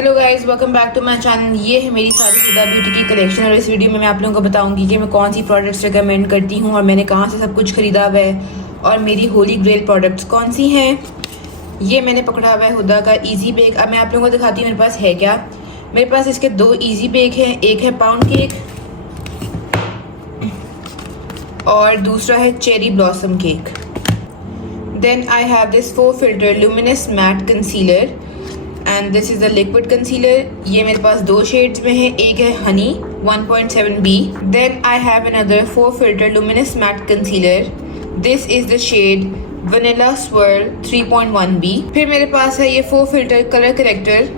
Hello guys, welcome back to my channel. ये है मेरी शादीशुदा ब्यूटी की कलेक्शन और इस वीडियो में मैं आप लोगों को बताऊंगी कि मैं कौन सी प्रोडक्ट्स रिकमेंड करती हूँ और मैंने कहाँ से सब कुछ खरीदा हुआ है और मेरी होली ग्रेल प्रोडक्ट्स कौन सी हैं। ये मैंने पकड़ा हुआ है हुदा का इजी बेक। अब मैं आप लोगों को दिखाती हूँ मेरे पास है क्या। मेरे पास इसके दो इजी बेक हैं, एक है पाउंड केक और दूसरा है cherry blossom cake. Then I have this 4 filter luminous matte concealer and this is the liquid concealer. ये मेरे पास दो शेड्स में है, एक है honey 1.7B। Then I have another 4 filter luminous matte concealer, this is the shade vanilla swirl 3.1B। फिर मेरे पास है ये 4 filter colour corrector,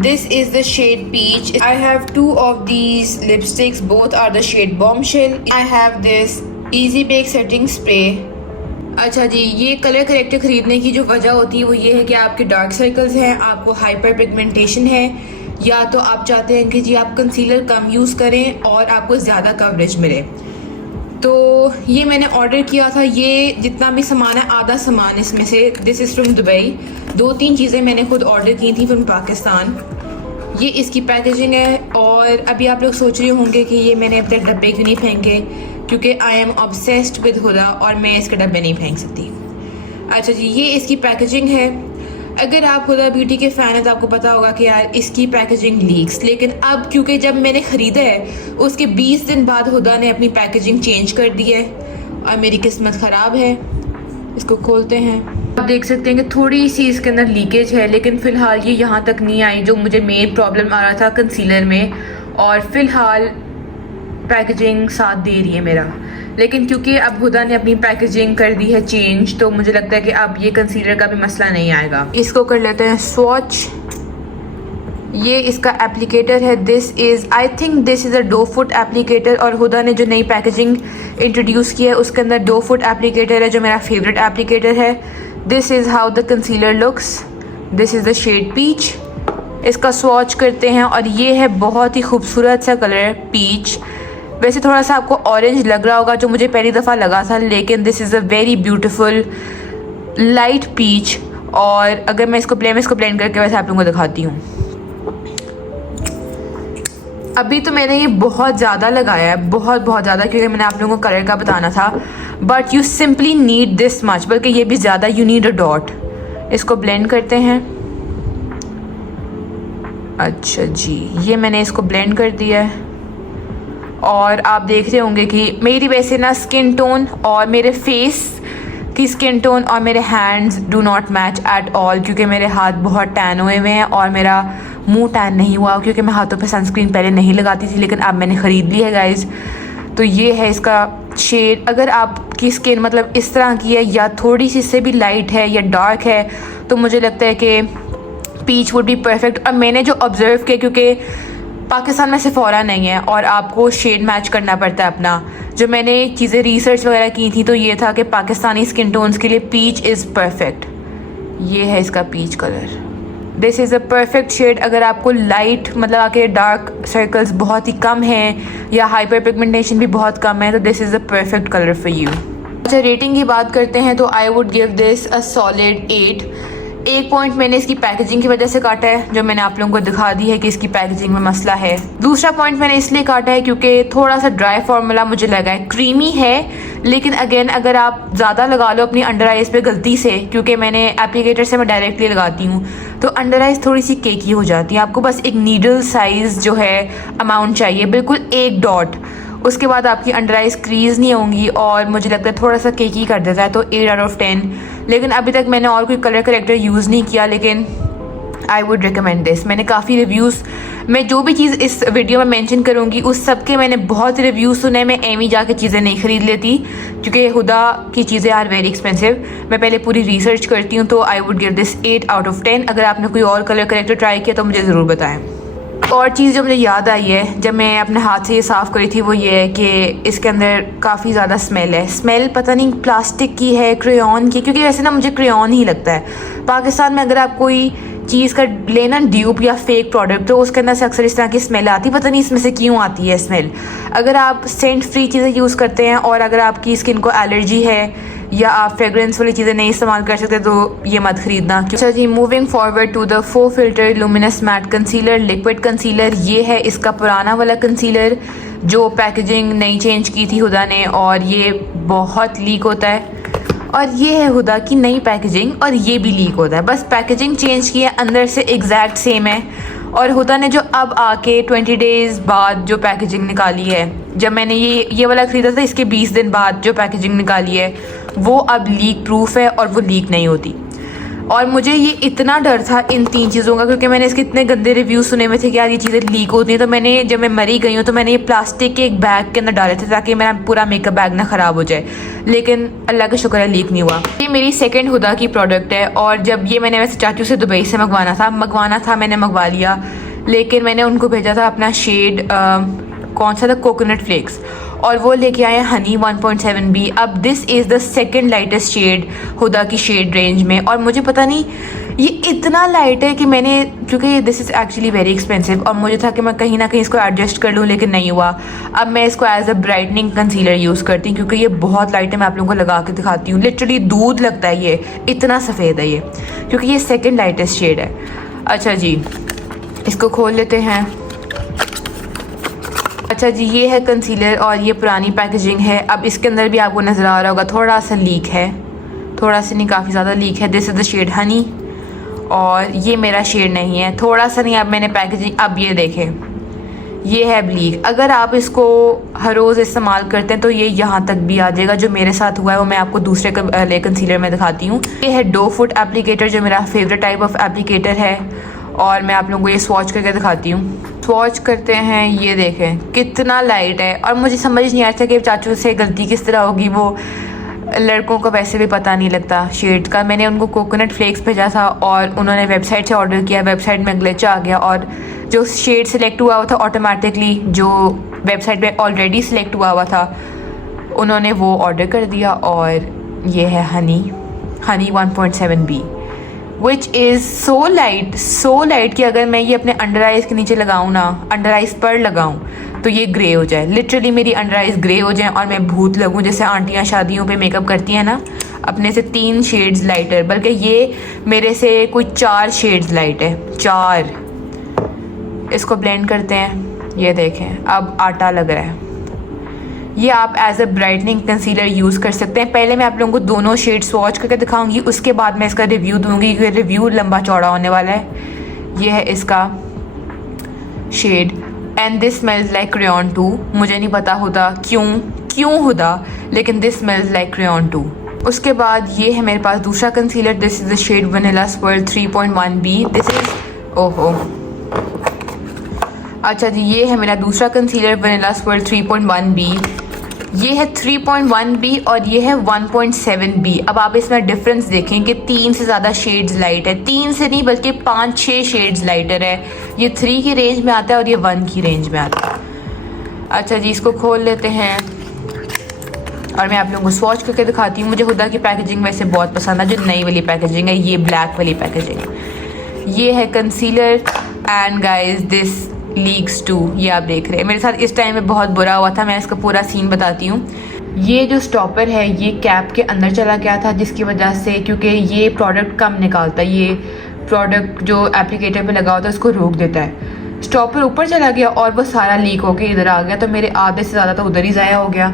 this is the shade peach. I have 2 of these lipsticks, both are the shade bombshell। I have this easy bake setting spray। अच्छा जी, ये colour corrector खरीदने की जो वजह होती है वो ये है कि आपके डार्क सर्कल्स हैं, आपको हाइपर पिगमेंटेशन है, या तो आप चाहते हैं कि जी आप कंसीलर कम यूज़ करें और आपको ज़्यादा कवरेज मिले। तो ये मैंने ऑर्डर किया था। ये जितना भी सामान है, आधा सामान इसमें से, दिस इज़ फ्रॉम दुबई। 2-3 चीज़ें मैंने खुद ऑर्डर की थी फ्रॉम पाकिस्तान। ये इसकी पैकेजिंग है। और अभी आप लोग सोच रहे होंगे कि ये मैंने अपने डब्बे क्यों नहीं फेंके, क्योंकि आई एम ऑब्सेस्ड विद हुदा और मैं इसके डब्बे नहीं फेंक सकती। अच्छा जी, ये इसकी पैकेजिंग है। अगर आप हुदा ब्यूटी के फ़ैन हैं तो आपको पता होगा कि यार इसकी पैकेजिंग लीक्स, लेकिन अब क्योंकि जब मैंने ख़रीदा है उसके 20 दिन बाद हुदा ने अपनी पैकेजिंग चेंज कर दी है और मेरी किस्मत ख़राब है। इसको खोलते हैं, आप देख सकते हैं कि थोड़ी सी इसके अंदर लीकेज है, लेकिन फ़िलहाल ये यहाँ तक नहीं आई जो मुझे मेन प्रॉब्लम आ रहा था कंसीलर में। और फ़िलहाल पैकेजिंग साथ दे रही है मेरा, लेकिन क्योंकि अब हुदा ने अपनी पैकेजिंग कर दी है चेंज, तो मुझे लगता है कि अब ये कंसीलर का भी मसला नहीं आएगा। इसको कर लेते हैं स्वॉच। ये इसका एप्लीकेटर है, this is I think this is a 2 foot applicator. और हुदा ने जो नई पैकेजिंग इंट्रोड्यूस की है उसके अंदर 2 फुट एप्लीकेटर है जो मेरा फेवरेट एप्लीकेटर है। This is how the concealer looks, this is the shade peach. इसका स्वॉच करते हैं और ये है बहुत ही खूबसूरत सा कलर पीच। वैसे थोड़ा सा आपको ऑरेंज लग रहा होगा जो मुझे पहली दफ़ा लगा था, लेकिन this is a very beautiful light peach. और अगर मैं इसको ब्लेंड करके वैसे आप लोगों को दिखाती हूँ। अभी तो मैंने ये बहुत ज़्यादा लगाया है, बहुत ज़्यादा, क्योंकि मैंने आप लोगों को कलर का बताना था। But you simply need this much, बल्कि ये भी ज़्यादा, यू नीड अ डॉट। इसको ब्लेंड करते हैं। अच्छा जी, ये मैंने इसको ब्लेंड कर दिया है। और आप देख रहे होंगे कि मेरी वैसे ना स्किन टोन और मेरे फेस की स्किन टोन और मेरे hands do not match at all, क्योंकि मेरे हाथ बहुत टैन हुए हुए हैं और मेरा मुंह टैन नहीं हुआ, क्योंकि मैं हाथों पे सनस्क्रीन पहले नहीं लगाती थी, लेकिन अब मैंने ख़रीद ली है गाइज। तो ये है इसका शेड। अगर आपकी स्किन मतलब इस तरह की है या थोड़ी सी से भी लाइट है या डार्क है, तो मुझे लगता है कि पीच वुड बी परफेक्ट। और मैंने जो ऑब्ज़र्व किया, क्योंकि पाकिस्तान में सेफोरा नहीं है और आपको शेड मैच करना पड़ता है अपना, जो मैंने चीज़ें रिसर्च वगैरह की थी तो ये था कि पाकिस्तानी स्किन टोन्स के लिए पीच इज़ परफेक्ट। ये है इसका peach colour, this is a perfect shade. अगर आपको लाइट मतलब आके डार्क सर्कल्स बहुत ही कम हैं या हाइपर पिगमेंटेशन भी बहुत कम है, तो this is a perfect colour for you. अच्छा, रेटिंग की बात करते हैं तो I would give this a solid 8। एक पॉइंट मैंने इसकी पैकेजिंग की वजह से काटा है, जो मैंने आप लोगों को दिखा दी है कि इसकी पैकेजिंग में मसला है। दूसरा पॉइंट मैंने इसलिए काटा है क्योंकि थोड़ा सा ड्राई फार्मूला मुझे लगा है। क्रीमी है, लेकिन अगेन अगर आप ज़्यादा लगा लो अपनी अंडर आइज़ पे गलती से, क्योंकि मैंने एप्लीकेटर से मैं डायरेक्टली लगाती हूँ, तो अंडर आइज़ थोड़ी सी केकी हो जाती है। आपको बस एक नीडल साइज़ जो है अमाउंट चाहिए, बिल्कुल 1 डॉट। उसके बाद आपकी अंडर आइज़ क्रीज नहीं होंगी और मुझे लगता है थोड़ा सा केकी कर देता है, तो 8 आउट ऑफ 10। लेकिन अभी तक मैंने और कोई कलर करेक्टर यूज़ नहीं किया, लेकिन आई वुड रिकमेंड दिस। मैंने काफ़ी रिव्यूज़, मैं जो भी चीज़ इस वीडियो में मेंशन करूँगी उस सब के मैंने बहुत रिव्यूज़ सुने। मैं एमी जाके चीज़ें नहीं ख़रीद लेती, क्योंकि हुदा की चीज़ें आर वेरी एक्सपेंसिव। मैं पहले पूरी रिसर्च करती हूँ। तो I would give this 8 out of 10। अगर आपने कोई और कलर करेक्टर ट्राई किया तो मुझे ज़रूर बताएँ। और चीज़ जो मुझे याद आई है जब मैं अपने हाथ से ये साफ़ करी थी, वो ये है कि इसके अंदर काफ़ी ज़्यादा स्मेल है। स्मेल पता नहीं प्लास्टिक की है, क्रेयॉन की, क्योंकि वैसे ना मुझे क्रेयॉन ही लगता है। पाकिस्तान में अगर आप कोई चीज़ का लेना ड्यूप या फेक प्रोडक्ट, तो उसके अंदर से अक्सर इस तरह की स्मेल आती है। पता नहीं इसमें से क्यों आती है स्मेल। अगर आप सेंट फ्री चीज़ें यूज़ करते हैं और अगर आपकी स्किन को एलर्जी है या आप फ्रेगरेंस वाली चीज़ें नहीं इस्तेमाल कर सकते तो ये मत खरीदना। अच्छा जी, moving forward to the 4 filter luminous matte concealer liquid concealer. ये है इसका पुराना वाला कंसीलर जो पैकेजिंग नहीं चेंज की थी हुदा ने, और ये बहुत लीक होता है। और ये है हुदा की नई पैकेजिंग और ये भी लीक होता है, बस पैकेजिंग चेंज की है, अंदर से एग्जैक्ट सेम है। और हुदा ने जो अब आके 20 डेज़ बाद जो पैकेजिंग निकाली है, जब मैंने ये वाला ख़रीदा था इसके 20 दिन बाद जो पैकेजिंग निकाली है वो अब लीक प्रूफ है और वो लीक नहीं होती। और मुझे ये इतना डर था इन 3 चीज़ों का, क्योंकि मैंने इसके इतने गंदे रिव्यूज़ सुने हुए थे कि यार ये चीज़ें लीक होती हैं। तो मैंने जब मैं मरी गई हूँ तो मैंने ये प्लास्टिक के एक बैग के अंदर डाले थे ताकि मेरा पूरा मेकअप बैग ना ख़राब हो जाए, लेकिन अल्लाह का शुक्र है लीक नहीं हुआ। ये मेरी सेकेंड हुदा की प्रोडक्ट है, और जब ये मैंने वैसे चाचू से दुबई से मंगवाना था मैंने मंगवा लिया, लेकिन मैंने उनको भेजा था अपना शेड कौन सा था, कोकोनट फ्लेक्स, और वो लेके आए हनी 1.7B। अब this is the second lightest shade Huda की शेड रेंज में, और मुझे पता नहीं ये इतना लाइट है कि मैंने, क्योंकि this is actually very expensive, और मुझे था कि मैं कहीं ना कहीं इसको एडजस्ट कर लूँ, लेकिन नहीं हुआ। अब मैं इसको as a brightening concealer use करती हूँ क्योंकि ये बहुत लाइट है। मैं आप लोगों को लगा के दिखाती हूँ, लिटरली दूध लगता है, ये इतना सफ़ेद है ये, क्योंकि ये सेकेंड लाइटेस्ट शेड है। अच्छा जी, इसको खोल लेते हैं। अच्छा जी, ये है कंसीलर और ये पुरानी पैकेजिंग है। अब इसके अंदर भी आपको नज़र आ रहा होगा थोड़ा सा लीक है, थोड़ा सा नहीं काफ़ी ज़्यादा लीक है। This is the shade honey, और ये मेरा शेड नहीं है, थोड़ा सा नहीं। अब मैंने पैकेजिंग, अब ये देखें, ये है ब्लीक। अगर आप इसको हर रोज़ इस्तेमाल करते हैं तो ये यहाँ तक भी आ जाएगा। जो मेरे साथ हुआ है वो मैं आपको दूसरे कंसीलर में दिखाती हूँ। ये है डो फुट एप्लीकेटर, जो मेरा फेवरेट टाइप ऑफ एप्लीकेटर है, और मैं आप लोगों को ये स्वॉच करके दिखाती हूँ। स्वॉच करते हैं, ये देखें कितना लाइट है। और मुझे समझ नहीं आता कि चाचू से गलती किस तरह होगी, वो लड़कों को वैसे भी पता नहीं लगता शेड का। मैंने उनको कोकोनट फ्लेक्स भेजा था और उन्होंने वेबसाइट से ऑर्डर किया, वेबसाइट में ग्लिच आ गया और जो शेड सिलेक्ट हुआ था ऑटोमेटिकली, जो वेबसाइट पे ऑलरेडी सिलेक्ट हुआ था, उन्होंने वो ऑर्डर कर दिया। और ये है honey 1.7B, which is so light कि अगर मैं ये अपने अंडर आइज़ के नीचे लगाऊँ ना, अंडर आइज़ पर लगाऊँ तो ये ग्रे हो जाए, लिटरली मेरी अंडर आइज़ ग्रे हो जाए और मैं भूत लगूँ। जैसे आंटियाँ शादियों पे मेकअप करती हैं ना, अपने से 3 शेड्स लाइटर, बल्कि ये मेरे से कोई 4 शेड्स लाइट है, 4। इसको ब्लेंड करते हैं, ये देखें अब आटा लग रहा है। ये आप as a brightening concealer use कर सकते हैं। पहले मैं आप लोगों को दोनों शेड स्वॉच करके दिखाऊंगी, उसके बाद मैं इसका रिव्यू दूंगी, क्योंकि रिव्यू लंबा चौड़ा होने वाला है। ये है इसका shade, and this smells like crayon 2। मुझे नहीं पता होता क्यों होता, लेकिन दिस स्मेल्स लाइक क्रेयॉन 2। उसके बाद ये है मेरे पास दूसरा concealer, this is the shade vanilla swirl 3.1B। This is ओहो, अच्छा जी, ये है मेरा दूसरा कंसीलर वनीला स्वर्ल 3.1B। ये है 3.1B और ये है 1.7B। अब आप इसमें डिफरेंस देखें कि 3 से ज़्यादा शेड्स लाइट है, 3 से नहीं बल्कि 5-6 शेड्स लाइटर है। ये 3 की रेंज में आता है और ये 1 की रेंज में आता है। अच्छा जी, इसको खोल लेते हैं और मैं आप लोगों को स्वॉच करके दिखाती हूँ। मुझे हुदा की पैकेजिंग वैसे बहुत पसंद है, जो नई वाली पैकेजिंग है, ये ब्लैक वाली पैकेजिंग। ये है concealer and guys this leaks too. ये आप देख रहे हैं, मेरे साथ इस टाइम में बहुत बुरा हुआ था। मैं इसका पूरा सीन बताती हूँ। ये जो स्टॉपर है ये कैप के अंदर चला गया था, जिसकी वजह से, क्योंकि ये प्रोडक्ट कम निकालता है, ये प्रोडक्ट जो एप्लीकेटर पे लगा होता है उसको रोक देता है। स्टॉपर ऊपर चला गया और वो सारा लीक होकर इधर आ गया, तो मेरे आधे से ज़्यादा तो उधर ही ज़ाया हो गया।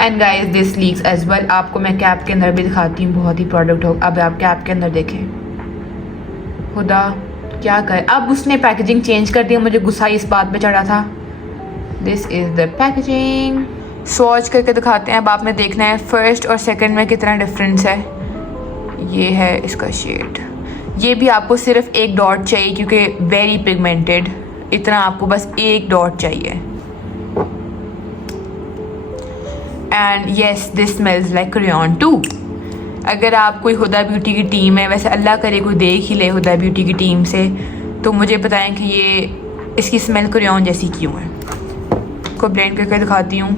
And guys this leaks as well. आपको मैं कैप के अंदर भी दिखाती हूँ, बहुत ही प्रोडक्ट हो। अब आप कैप के अंदर देखें, खुदा क्या करे। अब उसने पैकेजिंग चेंज कर दी, मुझे गुस्सा इस बात पे चढ़ा था। This is the packaging. Swatch करके दिखाते हैं। अब आपने देखना है फर्स्ट और सेकंड में कितना डिफरेंस है। ये है इसका शेड। ये भी आपको सिर्फ 1 डॉट चाहिए क्योंकि वेरी पिगमेंटेड, इतना आपको बस 1 डॉट चाहिए। And yes this smells like crayon 2। अगर आप कोई हुदा ब्यूटी की टीम है, वैसे अल्लाह करे कोई देख ही ले हुदा ब्यूटी की टीम से, तो मुझे बताएं कि ये इसकी स्मेल क्रेयॉन जैसी क्यों है। इसको ब्लेंड करके दिखाती हूँ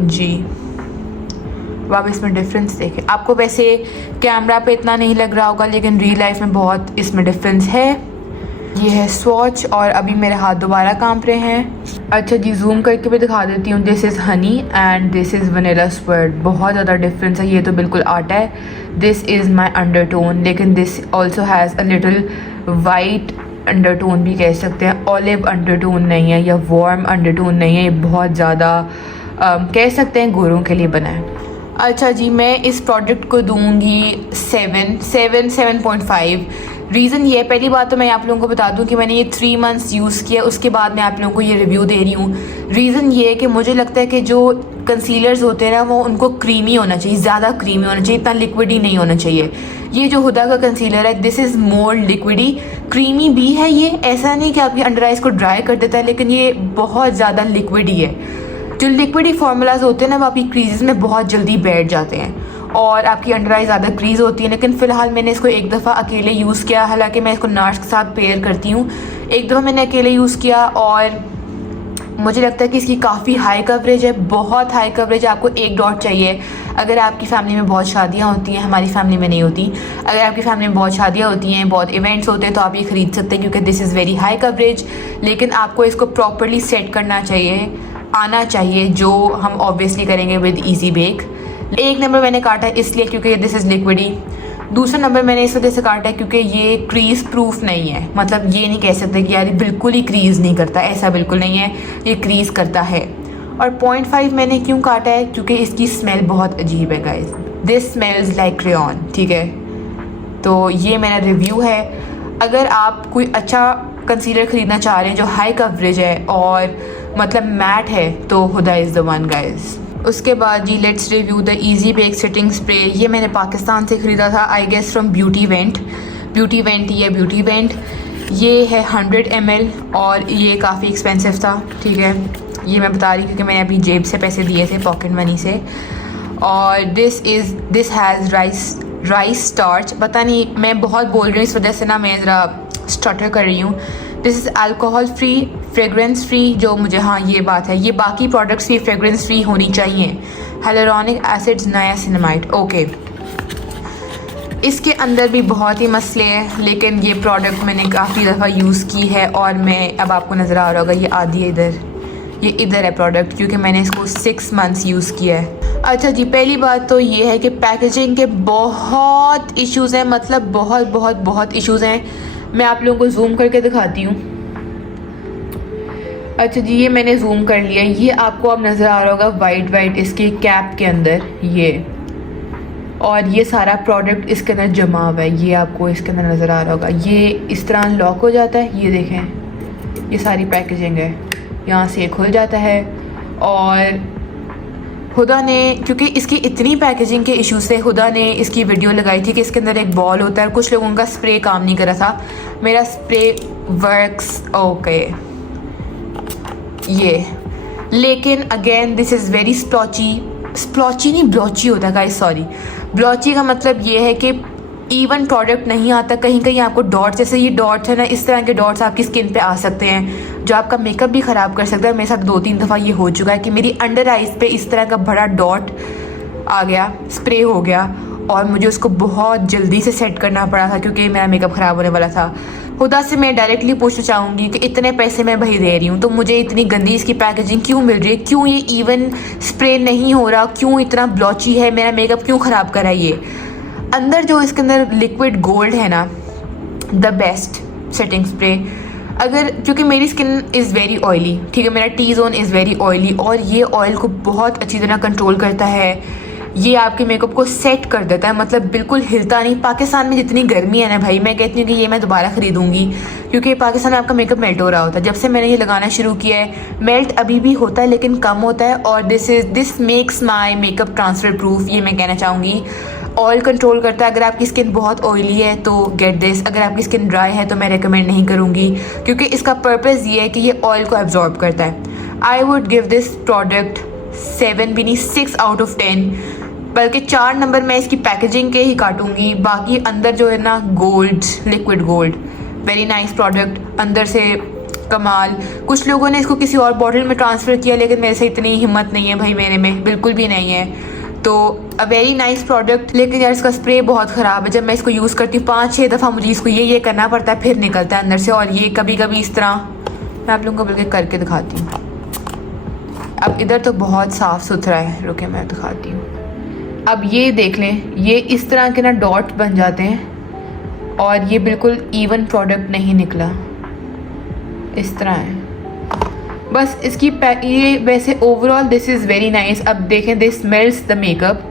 जी। अब आप इसमें डिफरेंस देखें। आपको वैसे कैमरा पे इतना नहीं लग रहा होगा, लेकिन रियल लाइफ में बहुत इसमें डिफरेंस है। ये है स्वॉच और अभी मेरे हाथ दोबारा कांप रहे हैं। अच्छा जी, जूम करके भी दिखा देती हूँ। This is honey and this is vanilla squirt. बहुत ज़्यादा डिफरेंस है, ये तो बिल्कुल आटा है। दिस इज़ माई अंडरटोन, लेकिन this also has a little white undertone भी कह सकते हैं। ऑलिव अंडरटोन नहीं है या वार्म अंडरटोन नहीं है, ये बहुत ज़्यादा कह सकते हैं गोरों के लिए बना है। अच्छा जी, मैं इस प्रोडक्ट को दूंगी 7.5। रीज़न ये है, पहली बात तो मैं आप लोगों को बता दूं कि मैंने ये 3 मंथ्स यूज़ किया, उसके बाद मैं आप लोगों को ये रिव्यू दे रही हूँ। रीज़न ये है कि मुझे लगता है कि जो कंसीलर्स होते हैं ना, वो उनको क्रीमी होना चाहिए, ज़्यादा क्रीमी होना चाहिए, इतना लिक्विड ही नहीं होना चाहिए। ये जो हुदा का कंसीलर है, this is more liquidy, creamy भी है ये, ऐसा नहीं कि आपकी अंडर आइज़ को ड्राई कर देता है, लेकिन ये बहुत ज़्यादा लिक्विड ही है। जो लिक्विडी फार्मूलाज होते हैं ना, वो आपकी क्रीजेज़ में बहुत जल्दी बैठ जाते हैं और आपकी अंडर आई ज़्यादा क्रीज होती है। लेकिन फ़िलहाल मैंने इसको एक दफ़ा अकेले यूज़ किया, हालांकि मैं इसको नार्स के साथ पेयर करती हूँ। एक दफ़ा मैंने अकेले यूज़ किया और मुझे लगता है कि इसकी काफ़ी हाई कवरेज है, बहुत हाई कवरेज है। आपको एक डॉट चाहिए अगर आपकी फैमिली में बहुत शादियाँ होती हैं, हमारी फैमिली में नहीं होती। अगर आपकी फैमिली में बहुत शादियाँ होती हैं, बहुत इवेंट्स होते हैं, तो आप ये ख़रीद सकते हैं क्योंकि this is very high coverage. लेकिन आपको इसको प्रॉपरली सेट करना चाहिए, आना चाहिए, जो हम ऑब्वियसली करेंगे विद इजी बेक। एक नंबर मैंने काटा इसलिए क्योंकि दिस इज़ लिक्विडी। दूसरा नंबर मैंने इस वजह से काटा है क्योंकि ये क्रीज प्रूफ नहीं है। मतलब ये नहीं कह सकते कि यार ये बिल्कुल ही क्रीज नहीं करता, ऐसा बिल्कुल नहीं है, ये क्रीज करता है। और 0.5 मैंने क्यों काटा है, क्योंकि इसकी स्मेल बहुत अजीब है guys. This smells like crayon, ठीक है। तो ये मेरा रिव्यू है। अगर आप कोई अच्छा कंसीलर ख़रीदना चाह रहे हैं जो हाई कवरेज है और मतलब मैट है, तो Huda is the one guys. उसके बाद जी let's review the easy bake setting spray. ये मैंने पाकिस्तान से ख़रीदा था, I guess from beauty went ही है, ब्यूटी वेंट। ये है 100 ml और ये काफ़ी एक्सपेंसिव था, ठीक है। ये मैं बता रही हूँ क्योंकि मैंने अभी जेब से पैसे दिए थे, पॉकेट मनी से। और दिस हैज़ राइस स्टार्च। पता नहीं, मैं बहुत बोल रही हूँ इस वजह से ना मैं ज़रा स्टटर कर रही हूँ। This is alcohol free, fragrance free, जो मुझे, हाँ ये बात है, ये बाकी प्रोडक्ट्स भी फ्रेगरेंस फ्री होनी चाहिए। Hyaluronic acids, niacinamide, okay. इसके अंदर भी बहुत ही मसले हैं, लेकिन ये प्रोडक्ट मैंने काफ़ी दफ़ा यूज़ की है और मैं, अब आपको नज़र आ रहा होगा, ये आधी है इधर, ये इधर है प्रोडक्ट, क्योंकि मैंने इसको 6 मंथ्स यूज़ किया है। अच्छा जी, पहली बात तो ये है कि पैकेजिंग के बहुत इश्यूज़ हैं, मतलब बहुत बहुत बहुत इश्यूज़ हैं। मैं आप लोगों को जूम करके दिखाती हूँ। अच्छा जी, ये मैंने जूम कर लिया। ये आपको अब नज़र आ रहा होगा वाइट इसके कैप के अंदर ये, और ये सारा प्रोडक्ट इसके अंदर जमा हुआ है, ये आपको इसके अंदर नज़र आ रहा होगा। ये इस तरह लॉक हो जाता है, ये देखें, ये सारी पैकेजिंग है, यहाँ से खुल जाता है। और हुदा ने, क्योंकि इसकी इतनी पैकेजिंग के इशू से हुदा ने इसकी वीडियो लगाई थी कि इसके अंदर एक बॉल होता है। कुछ लोगों का स्प्रे काम नहीं कर रहा था, मेरा स्प्रे वर्क्स ओके ये। लेकिन अगेन दिस इज़ वेरी स्प्लॉची नहीं, ब्लॉची होता है गाइस, सॉरी। ब्लॉची का मतलब ये है कि इवन प्रोडक्ट नहीं आता, कहीं कहीं आपको डॉट्स, जैसे ये डॉट्स है ना, इस तरह के डॉट्स आपकी स्किन पे आ सकते हैं जो आपका मेकअप भी ख़राब कर सकता है। मेरे साथ 2-3 दफ़ा ये हो चुका है कि मेरी अंडर आइज़ पे इस तरह का बड़ा डॉट आ गया, स्प्रे हो गया, और मुझे उसको बहुत जल्दी से सेट करना पड़ा था क्योंकि मेरा मेकअप ख़राब होने वाला था। खुदा से मैं डायरेक्टली पूछना चाहूँगी कि इतने पैसे मैं भाई दे रही हूँ, तो मुझे इतनी गंदी इसकी पैकेजिंग क्यों मिल रही है, क्यों ये इवन स्प्रे नहीं हो रहा, क्यों इतना ब्लॉची है, मेरा मेकअप क्यों ख़राब करा ये। अंदर जो इसके अंदर लिक्विड गोल्ड है ना, द बेस्ट सेटिंग स्प्रे। अगर, क्योंकि मेरी स्किन इज़ वेरी ऑयली, ठीक है, मेरा T zone is very oily, और ये ऑयल को बहुत अच्छी तरह कंट्रोल करता है। ये आपके मेकअप को सेट कर देता है, मतलब बिल्कुल हिलता नहीं। पाकिस्तान में जितनी गर्मी है ना भाई, मैं कहती हूँ कि ये मैं दोबारा ख़रीदूँगी, क्योंकि पाकिस्तान में आपका मेकअप मेल्ट हो रहा होता है। जब से मैंने ये लगाना शुरू किया है, मेल्ट अभी भी होता है लेकिन कम होता है। और this makes my makeup transfer proof, ये मैं कहना चाहूँगी। ऑयल कंट्रोल करता है। अगर आपकी स्किन बहुत ऑयली है तो गेट दिस, अगर आपकी स्किन ड्राई है तो मैं रेकमेंड नहीं करूँगी, क्योंकि इसका पर्पज़ ये है कि ये ऑयल को एब्जॉर्ब करता है। I would give this product 7 भी नहीं, 6 आउट ऑफ 10, बल्कि 4 नंबर मैं इसकी पैकेजिंग के ही काटूंगी। बाकी अंदर जो है ना, gold, liquid gold, very nice product, अंदर से कमाल। कुछ लोगों ने इसको किसी और बॉटल में ट्रांसफ़र किया, लेकिन मेरे से इतनी हिम्मत नहीं है भाई, मेरे में बिल्कुल भी नहीं है। तो अ वेरी नाइस प्रोडक्ट, लेकिन यार इसका स्प्रे बहुत ख़राब है। जब मैं इसको यूज़ करती हूँ 5-6 दफ़ा मुझे इसको ये करना पड़ता है, फिर निकलता है अंदर से। और ये कभी कभी इस तरह, मैं आप लोगों को बल्कि करके दिखाती हूँ। अब इधर तो बहुत साफ़ सुथरा है, रुके मैं दिखाती हूँ। अब ये देख लें, ये इस तरह के ना डॉट बन जाते हैं और ये बिल्कुल इवन प्रोडक्ट नहीं निकला, इस तरह है बस इसकी ये। वैसे overall this is very nice. अब देखें, दिस स्मेल्स द मेकअप,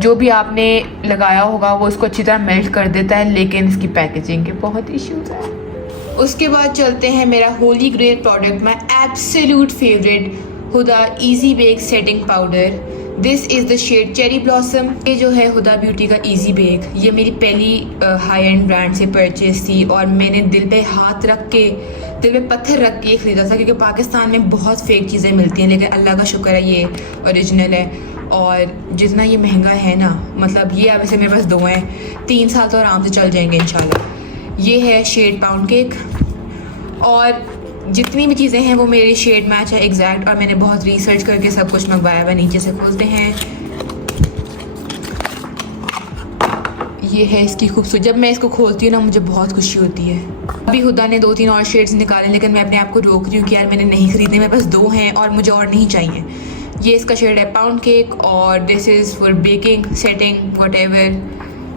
जो भी आपने लगाया होगा वो इसको अच्छी तरह मेल्ट कर देता है, लेकिन इसकी पैकेजिंग के बहुत इश्यूज हैं। उसके बाद चलते हैं मेरा holy grail product, my absolute favourite, Huda easy bake setting powder. This is the shade cherry blossom. ये जो है हुदा ब्यूटी का इजी बेक, ये मेरी पहली हाई एंड ब्रांड से परचेज थी और मैंने दिल पे हाथ रख के, दिल पे पत्थर रख के ख़रीदा था, क्योंकि पाकिस्तान में बहुत फेक चीज़ें मिलती हैं, लेकिन अल्लाह का शुक्र है ये ओरिजिनल है। और जितना ये महंगा है ना, मतलब ये अब ऐसे मेरे पास 2 हैं, 3 साल तो आराम से चल जाएंगे इंशाल्लाह। ये है शेड पाउंड केक, और जितनी भी चीज़ें हैं वो मेरी शेड मैच है एग्जैक्ट, और मैंने बहुत रिसर्च करके सब कुछ मंगवाया हुआ। नीचे से खोलते हैं, ये है इसकी खूबसूरती। जब मैं इसको खोलती हूँ ना मुझे बहुत खुशी होती है। अभी हुदा ने 2-3 और शेड्स निकाले, लेकिन मैं अपने आप को रोक रही हूँ कि यार मैंने नहीं खरीदे, मेरे पास 2 हैं और मुझे और नहीं चाहिए। ये इसका शेड है पाउंड केक, और this is for baking setting what ever.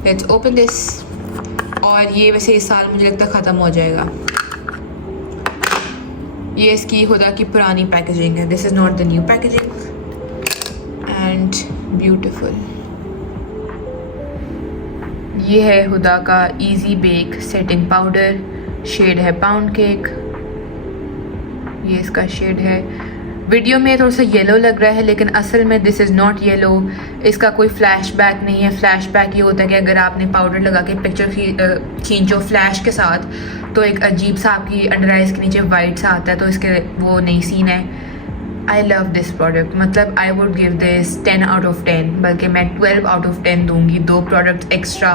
Let's open this. और ये वैसे इस साल मुझे लगता है ख़त्म हो जाएगा। ये इसकी हुदा की पुरानी पैकेजिंग है, this is not the new packaging and beautiful. ये है हुदा का easy bake setting powder, shade है पाउंड केक, ये इसका शेड है। वीडियो में थोड़ा सा येलो लग रहा है, लेकिन असल में दिस इज़ नॉट येलो। इसका कोई फ्लैशबैक नहीं है। फ्लैशबैक ये होता है कि अगर आपने पाउडर लगा के पिक्चर खींचो फ्लैश के साथ, तो एक अजीब सा आपकी अंडर आइज के नीचे वाइट सा आता है, तो इसके वो नहीं सीन है। आई लव दिस प्रोडक्ट, मतलब I would give this 10 out of 10, बल्कि मैं 12 आउट ऑफ 10 दूंगी। 2 प्रोडक्ट एक्स्ट्रा,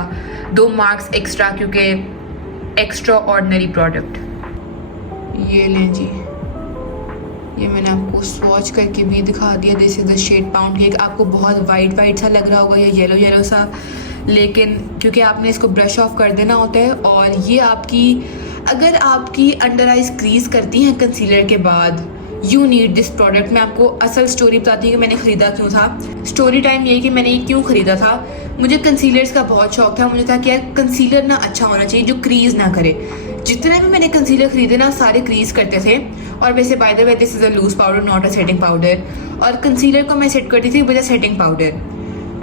2 मार्क्स एक्स्ट्रा, क्योंकि एक्स्ट्रा ऑर्डिनरी प्रोडक्ट। ये लें जी, ये मैंने आपको स्वॉच करके भी दिखा दिया। This is the shade pound cake. आपको बहुत वाइट सा लग रहा होगा या येलो सा, लेकिन क्योंकि आपने इसको ब्रश ऑफ कर देना होता है। और ये आपकी, अगर आपकी अंडर आइज क्रीज करती हैं कंसीलर के बाद, यू नीड दिस प्रोडक्ट। मैं आपको असल स्टोरी बताती हूँ कि मैंने ख़रीदा क्यों था। स्टोरी टाइम यही कि मैंने ये क्यों ख़रीदा था। मुझे कंसीलर्स का बहुत शौक था। मुझे था कि यार कंसीलर ना अच्छा होना चाहिए जो क्रीज ना करे। जितने भी मैंने कंसीलर खरीदे ना सारे क्रीज करते थे। और वैसे by the way this is a loose powder, not a setting powder. और कंसीलर को मैं सेट करती थी विद अ सेटिंग पाउडर,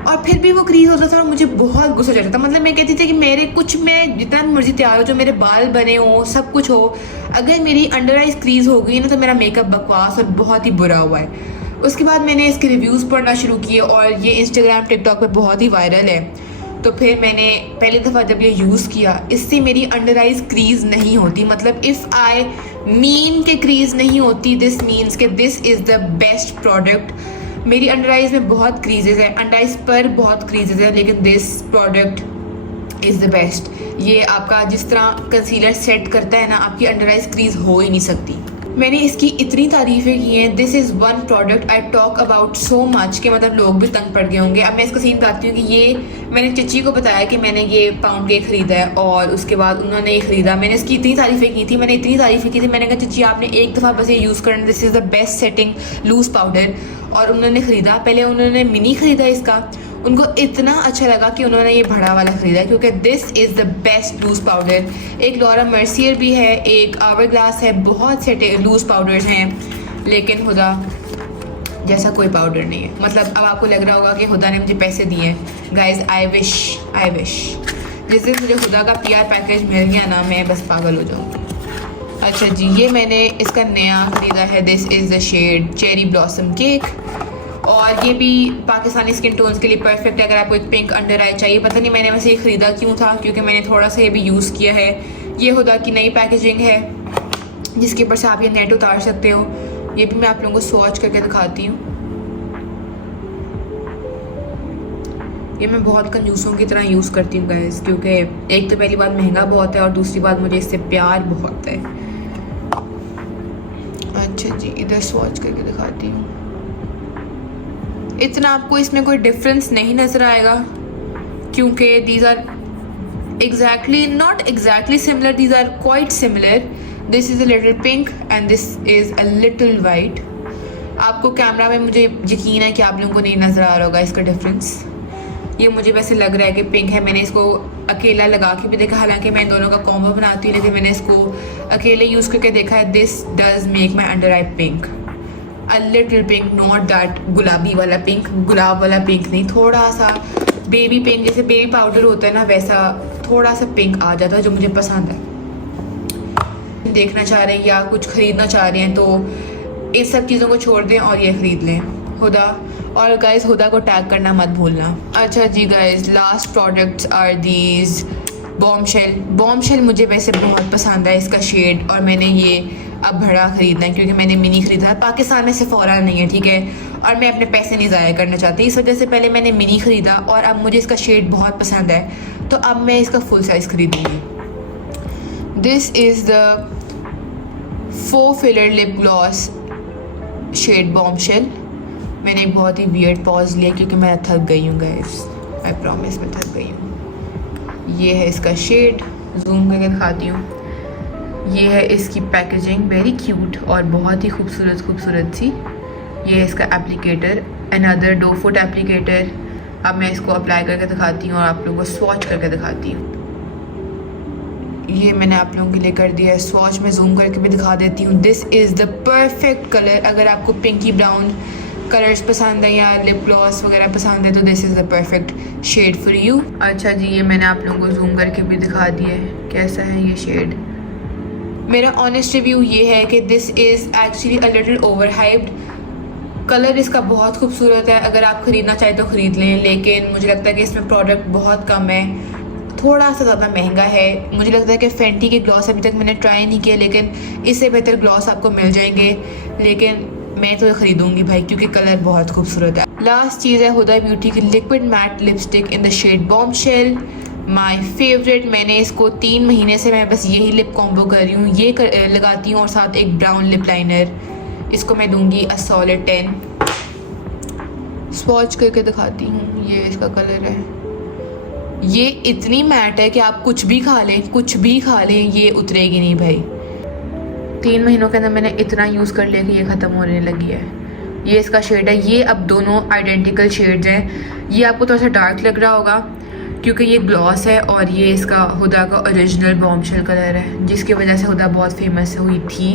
और फिर भी वो क्रीज होता था और मुझे बहुत गुस्सा चढ़ता था। मतलब मैं कहती थी कि मेरे कुछ, मैं जितना मर्जी तैयार हो, जो मेरे बाल बने हो, सब कुछ हो, अगर मेरी अंडर आइज क्रीज हो गई ना तो मेरा मेकअप बकवास और बहुत ही बुरा हुआ है। उसके बाद मैंने इसके रिव्यूज़ पढ़ना शुरू किए और ये इंस्टाग्राम टिकटॉक पे बहुत ही वायरल है। तो फिर मैंने पहली दफ़ा जब ये यूज़ किया, इससे मेरी अंडर आइज क्रीज नहीं होती। मतलब इफ़ आई मीन के क्रीज नहीं होती, दिस मीन्स के this is the best product. मेरी अंडर आइज में बहुत क्रीजेज है, अंडर आइज पर बहुत क्रीजेज है, लेकिन this product is the best. ये आपका जिस तरह कंसीलर सेट करता है ना, आपकी अंडर आइज क्रीज हो ही नहीं सकती। मैंने इसकी इतनी तारीफ़ें की हैं। This is one product I talk about so much कि मतलब लोग भी तंग पड़ गए होंगे। अब मैं इसका सीन बताती हूँ कि ये मैंने चची को बताया कि मैंने ये पाउंड केक ख़रीदा है, और उसके बाद उन्होंने ये ख़रीदा। मैंने इसकी इतनी तारीफ़ें की थी, मैंने कहा चची आपने एक दफ़ा बस ये यूज़ करना, this is the best setting loose powder. और उन्होंने ख़रीदा, पहले उन्होंने मिनी ख़रीदा इसका, उनको इतना अच्छा लगा कि उन्होंने ये बड़ा वाला ख़रीदा, क्योंकि this is the best loose powder. एक लॉरा मर्सियर भी है, एक आवर ग्लास है, बहुत से लूज़ पाउडर्स हैं, लेकिन हुदा जैसा कोई पाउडर नहीं है। मतलब अब आपको लग रहा होगा कि हुदा ने मुझे पैसे दिए हैं। गाइज आई विश जिस दिन मुझे हुदा का PR पैकेज मिल गया ना, मैं बस पागल हो जाऊँगी। अच्छा जी, ये मैंने इसका नया ख़रीदा है। This is the shade cherry blossom cake, और ये भी पाकिस्तानी स्किन टोन्स के लिए परफेक्ट है। अगर आपको एक पिंक अंडर आई चाहिए, पता नहीं मैंने वैसे ये ख़रीदा क्यों था, क्योंकि मैंने थोड़ा सा ये भी यूज़ किया है। ये हुदा की नई पैकेजिंग है, जिसके ऊपर से आप ये नेट उतार सकते हो। ये भी मैं आप लोगों को स्वॉच करके दिखाती हूँ। ये मैं बहुत कंजूसों की तरह यूज़ करती हूँ गाइस, क्योंकि एक तो पहली बात महंगा बहुत है, और दूसरी बात मुझे इससे प्यार बहुत है। अच्छा जी, इधर स्वॉच करके दिखाती हूँ। इतना आपको इसमें कोई डिफरेंस नहीं नज़र आएगा क्योंकि these are exactly not exactly similar, these are quite similar. This is a little pink and this is a little white. आपको कैमरा में मुझे यकीन है कि आप लोगों को नहीं नज़र आ रहा होगा इसका डिफरेंस। ये मुझे वैसे लग रहा है कि पिंक है। मैंने इसको अकेला लगा के भी देखा, हालांकि मैं दोनों का कॉम्बो बनाती हूँ, लेकिन मैंने इसको अकेले यूज़ करके देखा है। This does make my under I pink, a little pink, not that गुलाबी वाला पिंक, गुलाब वाला पिंक नहीं, थोड़ा सा बेबी पिंक, जैसे बेबी पाउडर होता है ना वैसा थोड़ा सा पिंक आ जाता है, जो मुझे पसंद है। देखना चाह रहे हैं या कुछ ख़रीदना चाह रहे हैं तो इस सब चीज़ों को छोड़ दें और ये ख़रीद लें हुदा। और गाइस हुदा को टैग करना मत भूलना। अच्छा जी guys, last products are these bombshell. Bombshell मुझे वैसे बहुत पसंद है इसका शेड, और मैंने ये अब बड़ा ख़रीदना है क्योंकि मैंने मिनी ख़रीदा है। पाकिस्तान में सेफोरा नहीं है, ठीक है, और मैं अपने पैसे नहीं ज़ाया करना चाहती, इस वजह से पहले मैंने मिनी ख़रीदा और अब मुझे इसका शेड बहुत पसंद है तो अब मैं इसका फुल साइज़ ख़रीदूँगी। This is the 4 filler lip gloss shade bombshell. मैंने एक बहुत ही वियर्ड पॉज लिया क्योंकि मैं थक गई हूँ गाइस, आई प्रॉमिस मैं थक गई हूँ। ये है इसका शेड, जूम करके दिखाती हूँ। ये है इसकी पैकेजिंग, वेरी क्यूट और बहुत ही खूबसूरत सी। ये है इसका एप्लीकेटर, अनदर 2 फुट एप्लीकेटर। अब मैं इसको अप्लाई करके दिखाती हूँ और आप लोगों को स्वॉच करके दिखाती हूँ। ये मैंने आप लोगों के लिए कर दिया है स्वॉच, में जूम करके भी दिखा देती हूँ। This is the perfect colour. अगर आपको पिंकी ब्राउन कलर्स पसंद है या लिप ग्लॉस वगैरह पसंद है तो this is the perfect shade for you. अच्छा जी, ये मैंने आप लोगों को जूम करके भी दिखा दिया है कैसा है ये शेड। मेरा ऑनेस्ट रिव्यू ये है कि this is actually a little over hyped. Colour इसका बहुत खूबसूरत है, अगर आप ख़रीदना चाहें तो ख़रीद लें, लेकिन मुझे लगता है कि इसमें प्रोडक्ट बहुत कम है, थोड़ा सा ज़्यादा महंगा है। मुझे लगता है कि फेंटी के ग्लॉस अभी तक मैंने ट्राई नहीं किया, लेकिन इससे बेहतर ग्लॉस आपको मिल जाएंगे, लेकिन मैं तो ख़रीदूँगी भाई क्योंकि कलर बहुत खूबसूरत है। लास्ट चीज़ है हुदा ब्यूटी की liquid matte lipstick in the shade bombshell, my favourite. मैंने इसको 3 महीने से मैं बस यही लिप कॉम्बो कर रही हूँ, ये लगाती हूँ और साथ एक ब्राउन लिप लाइनर। इसको मैं दूंगी अ सॉलिड 10। स्वॉच करके दिखाती हूँ, ये इसका कलर है। ये इतनी मैट है कि आप कुछ भी खा लें ये उतरेगी नहीं भाई। 3 महीनों के अंदर मैंने इतना यूज़ कर लिया कि ये ख़त्म होने लगी है। ये इसका शेड है, ये अब दोनों आइडेंटिकल शेड्स हैं। ये आपको थोड़ा सा डार्क लग रहा होगा क्योंकि ये ग्लॉस है और ये इसका हुदा का ओरिजिनल बॉम्बशेल कलर है, जिसकी वजह से हुदा बहुत फेमस हुई थी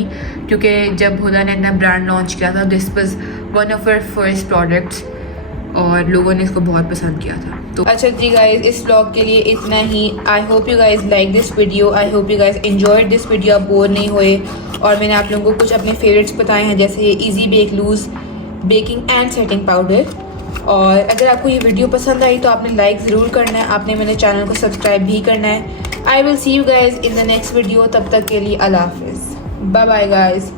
क्योंकि जब हुदा ने अपना ब्रांड लॉन्च किया था this was one of our first products और लोगों ने इसको बहुत पसंद किया था। तो अच्छा जी गाइज, इस व्लॉग के लिए इतना ही। I hope you guys like this video, I hope you guys enjoyed this video, आप बोर नहीं हुए। और मैंने आप लोगों को कुछ अपने फेवरेट्स बताए हैं, जैसे ये easy bake loose baking and setting powder. और अगर आपको ये वीडियो पसंद आई तो आपने लाइक ज़रूर करना है, आपने मेरे चैनल को सब्सक्राइब भी करना है। I will see you guys in the next video, तब तक के लिए अल्लाह हाफिज़, बाय बाय गाइज।